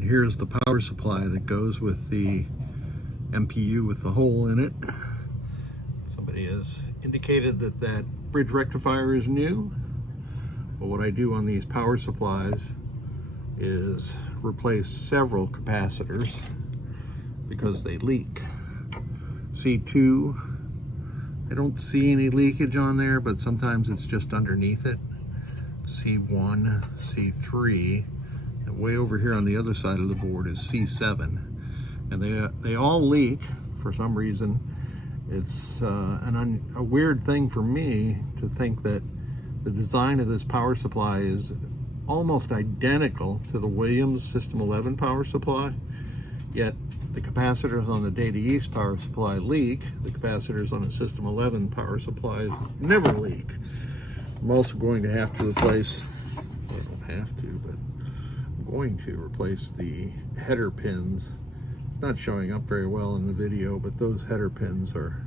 And here's the power supply that goes with the MPU with the hole in it. Somebody has indicated that that bridge rectifier is new. But what I do on these power supplies is replace several capacitors because they leak. C2, I don't see any leakage on there, but sometimes it's just underneath it. C1, C3, and way over here on the other side of the board is C7. And they all leak for some reason. It's a weird thing for me to think that the design of this power supply is almost identical to the Williams System 11 power supply, yet the capacitors on the Data East power supply leak. The capacitors on the System 11 power supply never leak. I'm also going to have to replace, I don't have to, but I'm going to replace the header pins. It's not showing up very well in the video, but those header pins are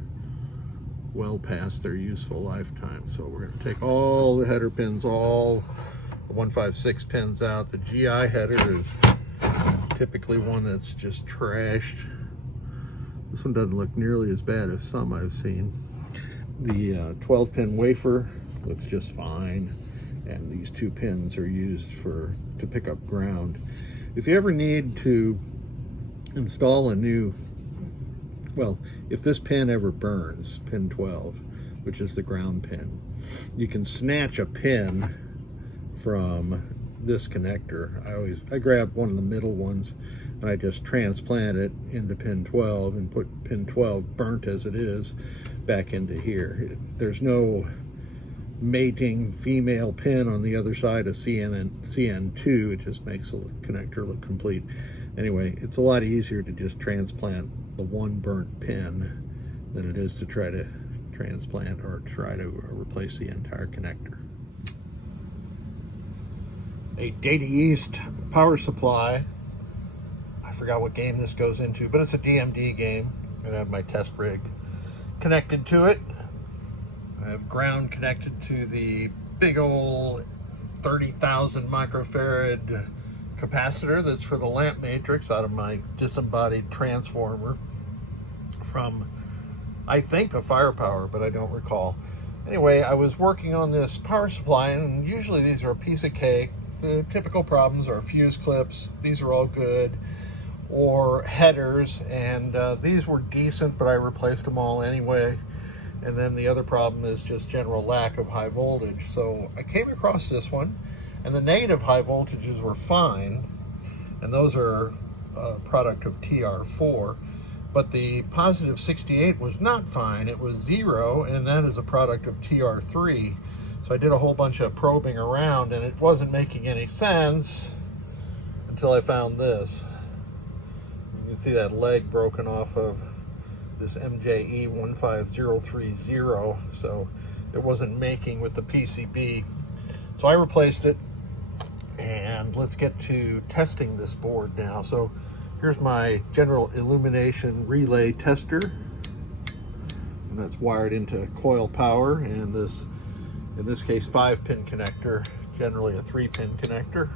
well past their useful lifetime. So we're going to take all the header pins, all the 156 pins out. The GI header is typically one that's just trashed. This one doesn't look nearly as bad as some I've seen. The 12 pin wafer looks just fine, and these 2 pins are used to pick up ground. If you ever need to install a new, well, if this pin ever burns, pin 12, which is the ground pin, you can snatch a pin from this connector. I grab one of the middle ones and I just transplant it into pin 12 and put pin 12, burnt as it is, back into here. There's no mating female pin on the other side of CN2. It just makes the connector look complete. Anyway, it's a lot easier to just transplant the one burnt pin than it is to try to transplant or try to replace the entire connector. A Data East power supply. I forgot what game this goes into, but it's a DMD game. I have my test rig connected to it. I have ground connected to the big old 30,000 microfarad capacitor that's for the lamp matrix out of my disembodied transformer from, I think, a Firepower, but I don't recall. Anyway, I was working on this power supply, and usually these are a piece of cake. The typical problems are fuse clips. These are all good. Or headers, and these were decent, but I replaced them all anyway. And then the other problem is just general lack of high voltage. So I came across this one, and the negative high voltages were fine, and those are a product of TR4. But the positive 68 was not fine. It was 0, and that is a product of TR3. So I did a whole bunch of probing around, and it wasn't making any sense until I found this. You can see that leg broken off of this MJE 15030, so it wasn't making with the PCB. So I replaced it, and let's get to testing this board now. So here's my general illumination relay tester, and that's wired into coil power, and this, in this case, 5-pin connector, generally a 3-pin connector,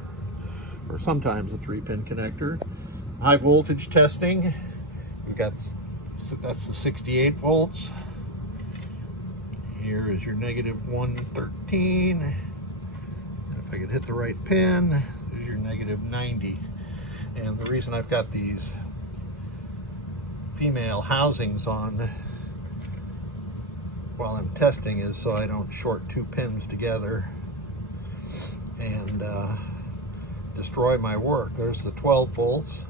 or sometimes a 3-pin connector. High voltage testing, we've got, that's the 68 volts. Here is your negative 113. And if I could hit the right pin, there's your negative 90. And the reason I've got these female housings on while I'm testing is so I don't short 2 pins together and destroy my work. There's the 12 volts.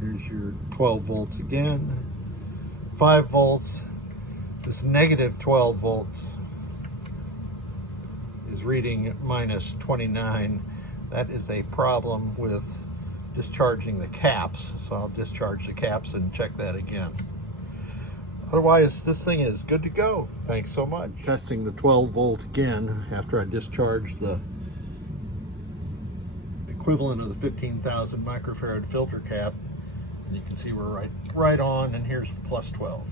Here's your 12 volts again. 5 volts. This negative 12 volts is reading minus 29. That is a problem with discharging the caps. So I'll discharge the caps and check that again. Otherwise, this thing is good to go. Thanks so much. Testing the 12 volt again after I discharged the equivalent of the 15,000 microfarad filter cap. And you can see we're right on, and here's the plus 12.